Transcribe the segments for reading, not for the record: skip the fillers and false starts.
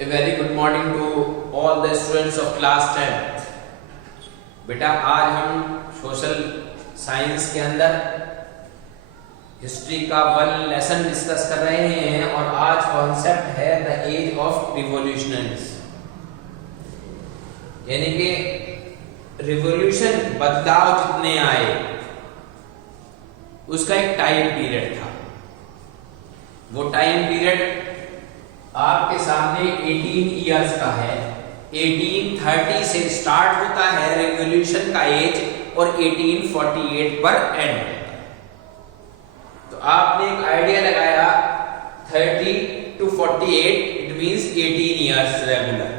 A very good morning to all the students of class 10th। बेटा आज हम social science के अंदर हिस्ट्री का वन लेसन डिस्कस कर रहे हैं और आज कॉन्सेप्ट है द एज ऑफ रिवॉल्यूशनरीज, यानी कि रिवॉल्यूशन बदलाव जितने आए उसका एक टाइम पीरियड था। वो टाइम पीरियड आपके सामने 18 इयर्स का है। 1830 से स्टार्ट होता है रिवॉल्यूशन का एज और 1848 पर एंड होता है। तो आपने एक आइडिया लगाया 30 to 48, it means 18 years regular.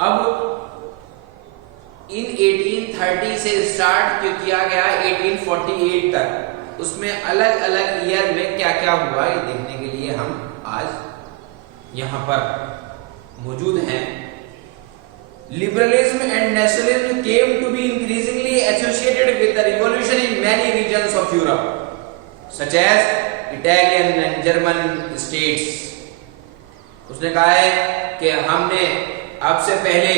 अब इन 1830 से स्टार्ट जो किया गया 1848 तक, उसमें अलग अलग ईयर में क्या क्या हुआ ये देखने के लिए हम आज यहां पर मौजूद हैं। Liberalism and nationalism came to be increasingly associated with the revolution in many regions of Europe such as Italian and German states. उसने कहा है कि हमने आपसे पहले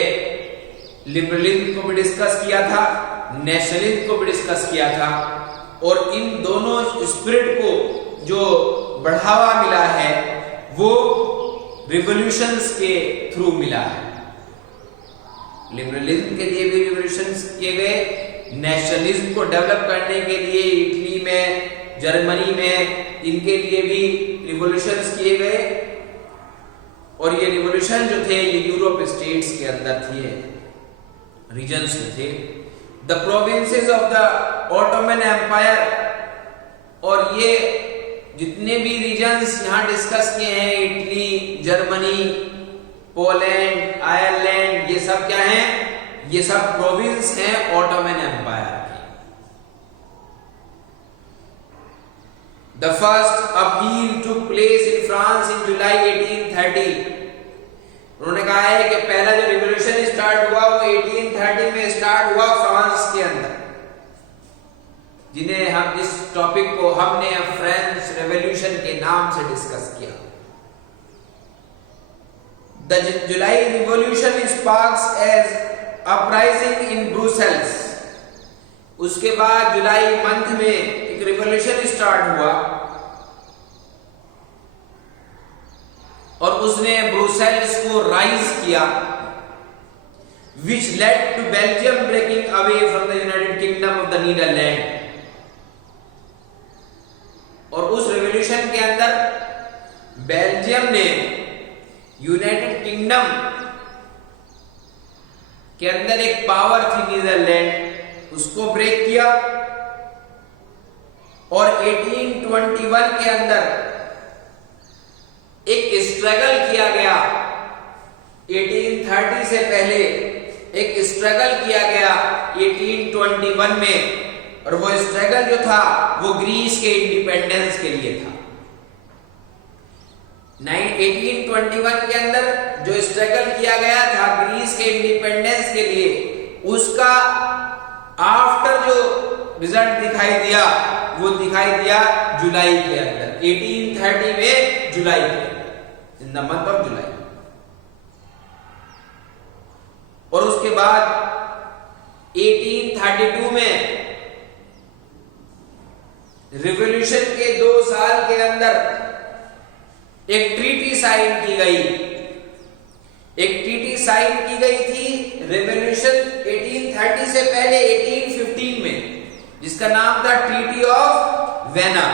लिबरलिज्म को भी डिस्कस किया था, नेशनलिज्म को भी डिस्कस किया था, और इन दोनों स्पिरिट को जो बढ़ावा मिला है वो रिवॉल्यूशंस के थ्रू मिला है। लिबरलिज्म के लिए भी रिवॉल्यूशंस किए गए, नेशनलिज्म को डेवलप करने के लिए इटली में, जर्मनी में, इनके लिए भी रिवॉल्यूशंस किए गए। और ये रिवॉल्यूशन जो थे ये यूरोप स्टेट्स के अंदर थे, रीजन्स में थे। The provinces of the Ottoman Empire, और ये जितने भी रीजन्स यहाँ डिस्कस किए हैं, इटली, जर्मनी, पोलैंड, आयरलैंड, ये सब क्या हैं? ये सब प्रोविंस हैं ऑटोमन एम्पायर की। The first appeal took place in France in July 1830। उन्होंने कहा है कि पहला जो रिवॉल्यूशन स्टार्ट हुआ वो 1830 में स्टार्ट हुआ फ्रांस के अंदर, जिन्हें हम इस टॉपिक को हमने फ्रेंच रेवोल्यूशन के नाम से डिस्कस किया। The July revolution sparks as uprising in Brussels. उसके बाद जुलाई मंथ में एक रिवॉल्यूशन स्टार्ट हुआ और उसने ब्रुसेल्स को राइज किया, which led to Belgium breaking away from the United Kingdom of the Netherlands। और उस रिवॉल्यूशन के अंदर बेल्जियम ने यूनाइटेड किंगडम के अंदर एक पावर थी नीदरलैंड, उसको ब्रेक किया। और 1821 के अंदर एक स्ट्रगल किया गया, 1830 से पहले एक स्ट्रगल किया गया 1821 में, और वो स्ट्रगल जो था वो ग्रीस के इंडिपेंडेंस के लिए था। 1821 के अंदर जो स्ट्रगल किया गया था ग्रीस के इंडिपेंडेंस के लिए, उसका आफ्टर जो रिजल्ट दिखाई दिया वो दिखाई दिया जुलाई के अंदर, 1830 में जुलाई के अंदर, in the month of July. और उसके बाद 1832 में रिवॉल्यूशन के 2 साल के अंदर एक ट्रीटी साइन की गई। एक ट्रीटी साइन की गई थी रिवॉल्यूशन 1830 से पहले 1815 में, जिसका नाम था ट्रीटी ऑफ वेना।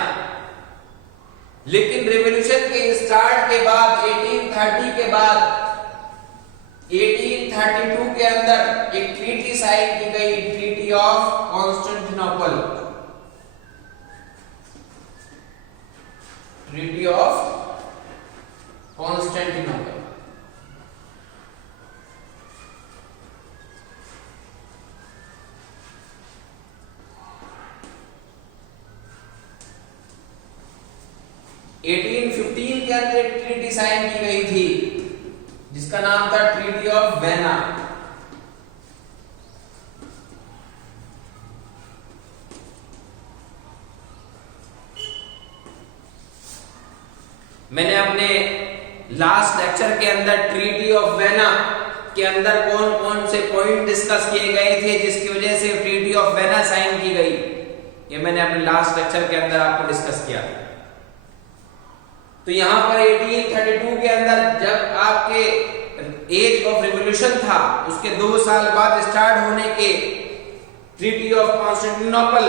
लेकिन रिवॉल्यूशन के स्टार्ट के बाद 1830 के बाद 1832 के अंदर एक ट्रीटी साइन की गई, treaty of Constantinople. Treaty of Constantinople. (1815) के अंदर एक ट्रीटी साइन की गई थी जिसका नाम था ट्रीटी ऑफ वेना। मैंने अपने लास्ट लेक्चर के अंदर ट्रीटी ऑफ वेना के अंदर कौन कौन से पॉइंट डिस्कस किए गए थे जिसकी वजह से ट्रीटी ऑफ वेना साइन की गई, ये मैंने अपने लास्ट लेक्चर के अंदर आपको डिस्कस किया। तो यहां पर 1832 के अंदर जब आपके एज ऑफ रिवॉल्यूशन था, उसके 2 साल बाद स्टार्ट होने के ट्रीटी ऑफ कॉन्स्टेंटिनोपल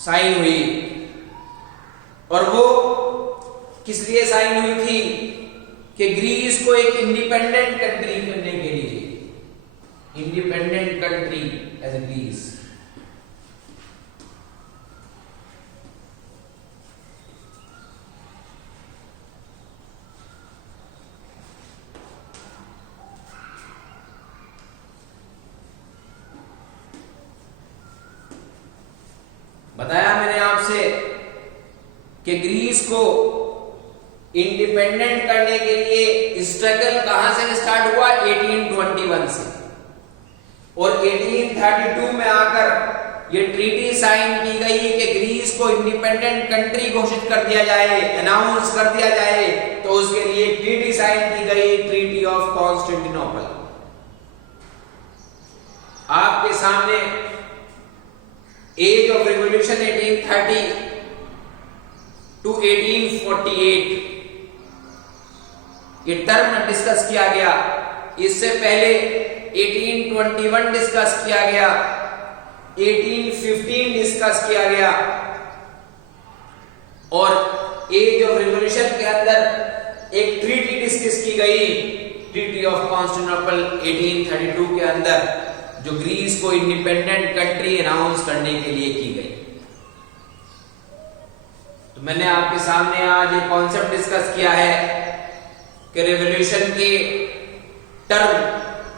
साइन हुई, और वो किस लिए साइन हुई थी कि ग्रीस को एक इंडिपेंडेंट कंट्री करने के लिए, independent country as a Greece. बताया मैंने आपसे कि ग्रीस को इंडिपेंडेंट करने के लिए स्ट्रगल कहां से स्टार्ट हुआ, 1821 से, और 1832 में आकर ये ट्रीटी साइन की गई कि ग्रीस को इंडिपेंडेंट कंट्री घोषित कर दिया जाए, अनाउंस कर दिया जाए। तो उसके लिए ट्रीटी साइन की गई, ट्रीटी ऑफ कॉन्स्टेंटिनोपल। आपके सामने एज ऑफ रिवॉल्यूशन 1830 टू 1848 ये टर्म डिस्कस किया गया। इससे पहले 1821 डिस्कस किया गया, 1815 डिस्कस किया गया, और एज ऑफ रिवॉल्यूशन के अंदर एक ट्रीटी डिस्कस की गई, ट्रीटी ऑफ कॉन्स्टेंटिनोपल 1832 के अंदर, जो ग्रीस को इंडिपेंडेंट कंट्री अनाउंस करने के लिए की गई। तो मैंने आपके सामने आज एक कॉन्सेप्ट डिस्कस किया है कि रेवोल्यूशन के टर्म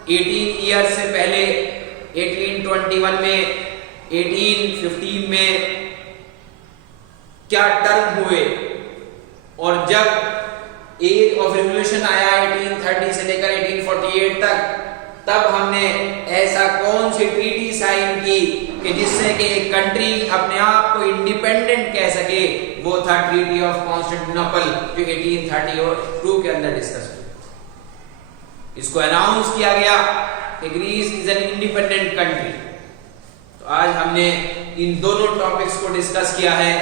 18 ईयर से पहले 1821 में, 1815 में क्या टर्म हुए, और जब एज ऑफ रिवॉल्यूशन आया 1830 से लेकर 1848 तक, तब हमने ऐसा कौन सी ट्रीटी साइन की कि जिससे कि एक कंट्री अपने आप को इंडिपेंडेंट कह सके, वो था ट्रीटी ऑफ कॉन्स्टेंटिनोपल, जो 1832 के अंदर डिस्कस हुई। इसको अनाउंस किया गया कि Greece is an independent country. तो आज हमने इन दोनों टॉपिक्स को डिस्कस किया है।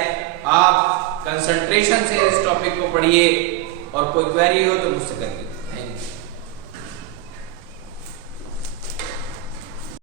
आप कंसंट्रेशन से इस टॉपिक को पढ़िए, और कोई क्वेरी हो तो मुझसे करिए।